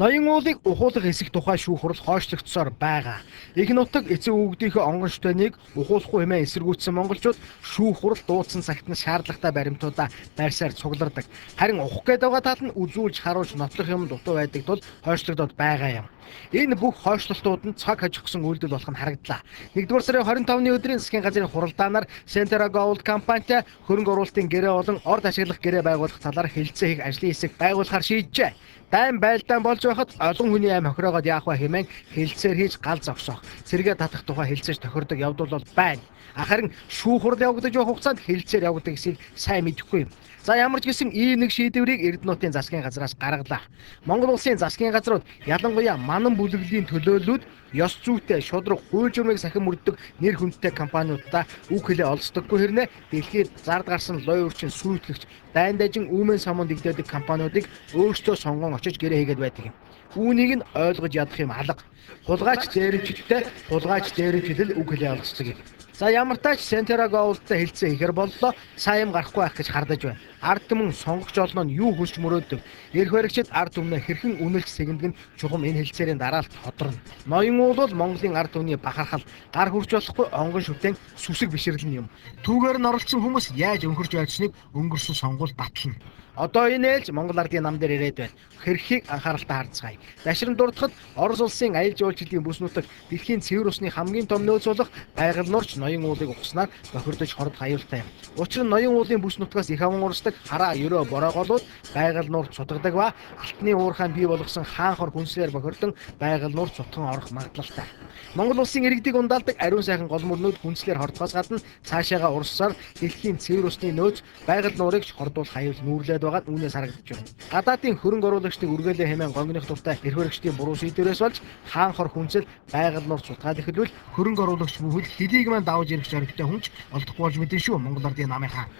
Ноён уулыг ухуулах хэсэг тухай шүүх хурал хойшлогдсоор байгаа. Их нутаг эцэг өвгдийнхөө онгон шүтэнийг ухуулахгүй хэмээн эсэргүүцсэн монголчууд шүүх хурал дуудсан цагт нь шаардлагатай баримтуудаа байрсаар цуглардаг. Харин ухах гээд байгаа тал нь үзүүлж харуулж нотлох юм дутуу байдаг тул хойшлогдоод байгаа юм. Энэ бүх хойшлолтууд нь цаг хожигдсон үйлдэл болох нь харагдлаа. 1-р сарын 25-ны өдрийн засгийн газрын хуралдаанаар Centera Gold компанитай хөрөнгө оруулалтын гэрээ болон орд ашиглах гэрээ байгуулах талаар хэлэлцээ хийх ажлын хэсэг байгуулахаар шийджээ. Дайн байлдаан болж байхад олон хүний аим хохироогоод яах вэ хэмээн хэлэлцээр хийж гал зогсоох, сэргээ татах тухай хэлэлцэж тохирдог явдал бол байна. Харин шүүх хурал явагдаж байх хугацаанд хэлэлцээр явагдах гэсийг сайн мэдэхгүй юм. За ямар ч гэсэн ийм нэг шийдвэрийг Эрдэнэтийн засгийн газраас гаргалаа. Монгол улсын засгийн газрууд ялангуяа манан бүлэглэлийн төлөөллүүд ёс зүйтэй шудраг хууль журмыг сахин мөрддөг нэр хүндтэй компаниудаа үг хэлээ олцдоггүй хэрнээ дэлхийд зард гарсан лой урчин сүйтгэгч дайн дажин үүмэн самунд игдээдэг компаниудыг өөрсдөө сонгон очиж гэрээ хийгээд байдаг юм. Үүнийг нь ойлгож ядах юм алга. Хулгайч дээрэмчтэй хулгайч дээрэмчдэл үг хэлээ олцдог юм. За ямар тач Centera Gold-тай хэлцээ хийхэр боллоо, сайн юм гарахгүй байх гэж хардаж байна. Ард түмэн сонгогч олно нь юу хүлж мөрөөдөв. Эрх баригчид ард түмнээ хэрхэн үнэлж сэгнэдэг нь чухам энэ хэлцээрийн дараалт тодорно. Ноён уул бол Монголын ард түмний бахархал, гар хүрч болохгүй онгон шүтэн сүсэг биширлэн юм. Түүгээр нь оролцсон хүмүүс яаж өнхөрч байцсныг өнгөрсөн сонгуул батлна. Одоо энэ ээлж Монгол ардын нам дээр ирээд байна. Хэрхийг анхааралтай харцгаая. Дашран дурдахад Орос улсын аялал жуулчлалын бүс нутаг дэлхийн цэвэр усны хамгийн том нөөц болох байгаль нуурч ноён уулыг ухснаар бохирдож хордох аюултай юм. Учир нь ноён уулын бүс нутгаас их аван урсдаг хараа ерөө борооголууд байгаль нуурч цутгадаг ба алтны уурхайн бий болгосон хаан хор хүнслээр бохирдон байгаль нуурч цутган орох магадлалтай. Монгол улсын иргэдийг ундаалдаг ариун сайхан гол мөрнүүд хүнслээр хордохоос гадна цаашаага урссаар дэлхийн цэвэр усны нөөц байгаль нуурыг хордуулах аюул нүүрлээд байгаа нь үүнээс харагдаж байна. Гадаадын хөрөнгө оруулагчдыг үргэлээ хэмээн гонгных дуртай эрх баригчдын буруу шийдвэрээс болж хаан хор хүнсэл байгаль нуур цутгаад эхлүүл хөрөнгө оруулагч бүхэл дэлийг маань давж ирэх зоригтой хүнч олдохгүй болж мэдэн шүү Монгол ардын намынхаа.